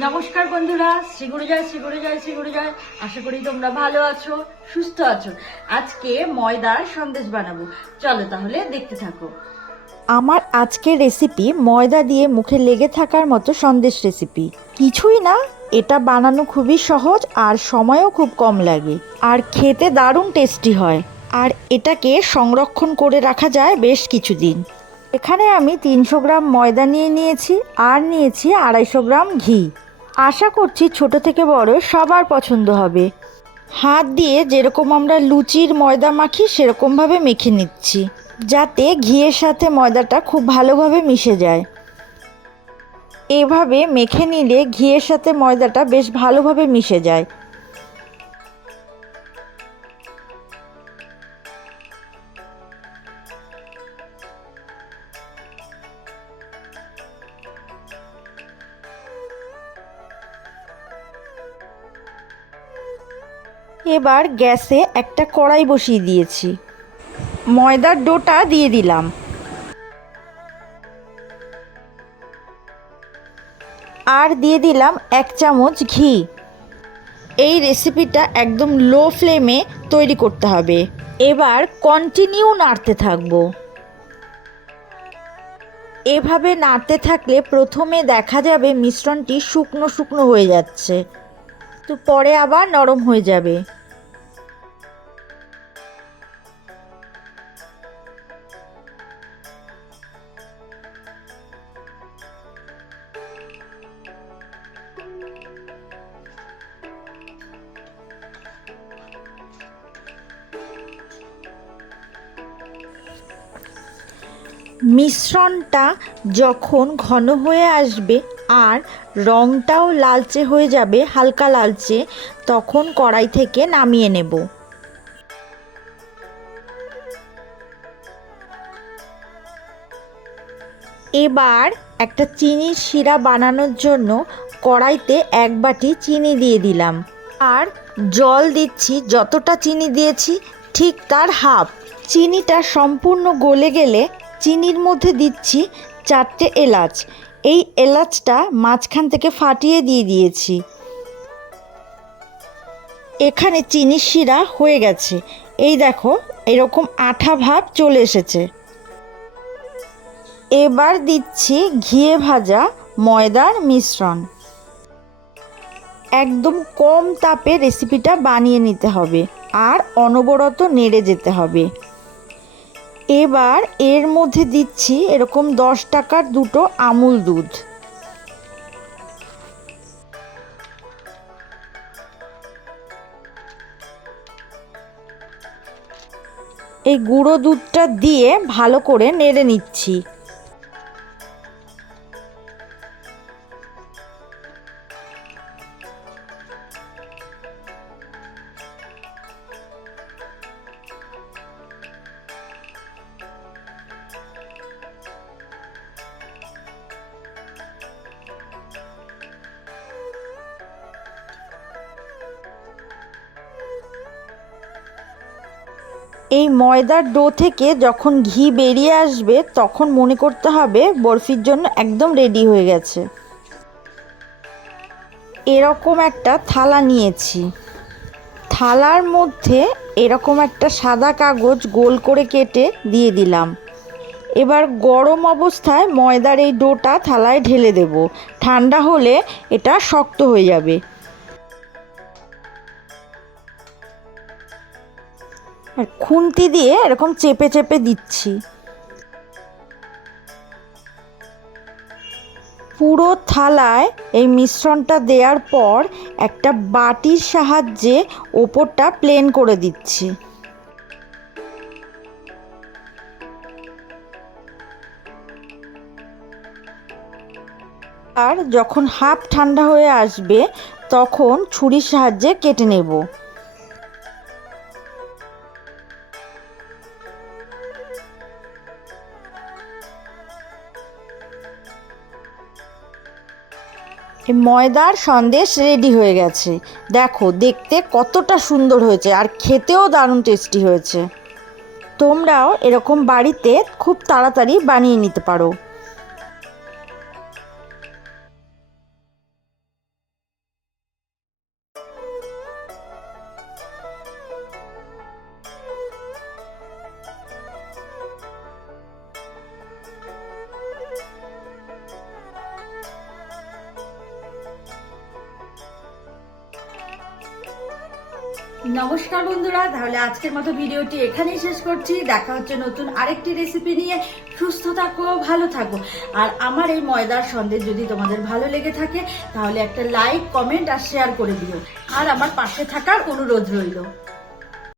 নমস্কার বন্ধুরা শ্রীগুরু জয় শ্রীগুরু জয় শ্রীগুরু জয় আশা করি তোমরা ভালো আছো, সুস্থ আছো। আজকে ময়দার সন্দেশ বানাবো। চলো তাহলে দেখতে থাকো। আমার আজকের রেসিপি ময়দা দিয়ে মুখে লেগে থাকার মতো সন্দেশ রেসিপি কিছুই না, এটা বানানো খুবই সহজ আর সময়ও খুব কম লাগে। আর খেতে দারুণ টেস্টি হয়। আর এটাকে সংরক্ষণ করে রাখা যায় বেশ কিছুদিন। এখানে আমি তিনশো গ্রাম ময়দা নিয়ে নিয়েছি, আর নিয়েছি আড়াইশো গ্রাম ঘি। আশা করছি ছোট থেকে বড় সবার পছন্দ হবে। হাত দিয়ে যেরকম আমরা লুচির ময়দা মাখি, সেরকমভাবে মেখে নিচ্ছি, যাতে ঘিয়ের সাথে ময়দাটা খুব ভালোভাবে মিশে যায়। এভাবে মেখে নিলে ঘিয়ের সাথে ময়দাটা বেশ ভালোভাবে মিশে যায়। এবার গ্যাসে একটা কড়াই বসিয়ে দিয়েছি। ময়দার ডোটা দিয়ে দিলাম। আর দিয়ে দিলাম এক চামচ ঘি। এই রেসিপিটা একদম লো ফ্লেমে তৈরি করতে হবে। এবার কন্টিনিউ নাড়তে থাকব। এভাবে নাড়তে থাকলে প্রথমে দেখা যাবে মিশ্রণটি শুকনো শুকনো হয়ে যাচ্ছে। তো পরে আবার নরম হয়ে যাবে। মিশ্রণটা যখন ঘন হয়ে আসবে আর রঙটাও লালচে হয়ে যাবে, হালকা লালচে, তখন কড়াই থেকে নামিয়ে নেব। এবার একটা চিনির শিরা বানানোর জন্য কড়াইতে এক বাটি চিনি দিয়ে দিলাম। আর জল দিচ্ছি, যতটা চিনি দিয়েছি, ঠিক তার হাফ। চিনিটা সম্পূর্ণ গলে গেলে চিনির মধ্যে দিচ্ছি চারটে এলাচ। এই এলাচটা মাঝখান থেকে ফাটিয়ে দিয়ে দিয়েছি। এখানে চিনির শিরা হয়ে গেছে। এই দেখো, এরকম আঠা ভাব চলে এসেছে। এবার দিচ্ছি ঘিয়ে ভাজা ময়দার মিশ্রণ। একদম কম তাপে রেসিপিটা বানিয়ে নিতে হবে। আর অনবরত নেড়ে যেতে হবে। এবার এর মধ্যে দিচ্ছি এরকম দশ টাকার দুটো আমুল দুধ। এই গুঁড়ো দুধটা দিয়ে ভালো করে নেড়ে নিচ্ছি। এই ময়দার ডো থেকে যখন ঘি বেরিয়ে আসবে, তখন মনে করতে হবে বরফির জন্য একদম রেডি হয়ে গেছে। এরকম একটা থালা নিয়েছি। থালার মধ্যে এরকম একটা সাদা কাগজ গোল করে কেটে দিয়ে দিলাম। এবার গরম অবস্থায় ময়দার এই ডোটা থালায় ঢেলে দেব। ঠান্ডা হলে এটা শক্ত হয়ে যাবে। আর খুন্তি দিয়ে এরকম চেপে চেপে দিচ্ছি। পুরো থালায় এই মিশ্রণটা দেওয়ার পর একটা বাটির সাহায্যে ওপরটা প্লেন করে দিচ্ছি। আর যখন হাফ ঠান্ডা হয়ে আসবে, তখন ছুরির সাহায্যে কেটে নেব। ময়দার সন্দেশ রেডি হয়ে গেছে। দেখো, দেখতে কতটা সুন্দর হয়েছে আর খেতেও দারুণ টেস্টি হয়েছে। তোমরাও এরকম বাড়িতে খুব তাড়াতাড়ি বানিয়ে নিতে পারো। নমস্কার বন্ধুরা, তাহলে আজকের মতো ভিডিওটি এখানেই শেষ করছি। দেখা হচ্ছে নতুন আরেকটি রেসিপি নিয়ে। সুস্থ থাকো, ভালো থাকো। আর আমার এই ময়দার সন্দেহ যদি তোমাদের ভালো লেগে থাকে, তাহলে একটা লাইক কমেন্ট আর শেয়ার করে দিও। আর আমার পাশে থাকার অনুরোধ রইল।